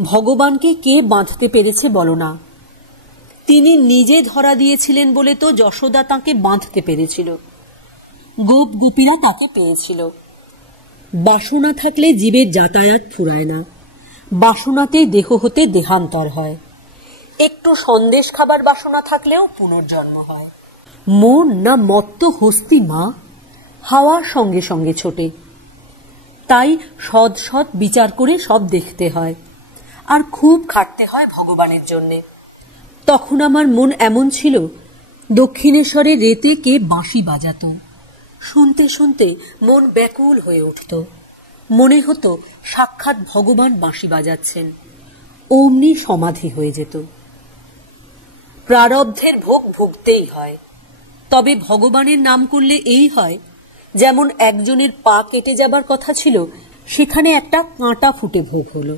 ভগবানকে কে বাঁধতে পেরেছে বলো না? তিনি নিজে ধরা দিয়েছিলেন বলে তো যশোদা তাঁকে বাঁধতে পেরেছিল, গোপ গোপীরা তাকে পেয়েছিল। বাসনা থাকলে জীবের যাতায়াত ফুরায় না, বাসনাতে দেহ হতে দেহান্তর হয়। একটু সন্দেশ খাবার বাসনা থাকলেও পুনর্জন্ম হয়। মন না মত্ত হস্তি মা, হাওয়ার সঙ্গে সঙ্গে ছোটে। তাই সৎ সৎ বিচার করে সব দেখতে হয়, আর খুব খাটতে হয় ভগবানের জন্যে। তখন আমার মন এমন ছিল, দক্ষিণেশ্বরে রেতে কে বাঁশি বাজাত, শুনতে শুনতে মন ব্যাকুল হয়ে উঠত। মনে হতো সাক্ষাৎ ভগবান বাঁশি বাজাচ্ছেন, অমনি সমাধি হয়ে যেত। প্রারব্ধের ভোগ ভুগতেই হয়, তবে ভগবানের নাম করলে এই হয়, যেমন একজনের পা কেটে যাবার কথা ছিল, সেখানে একটা কাঁটা ফুটে ভোগ হলো।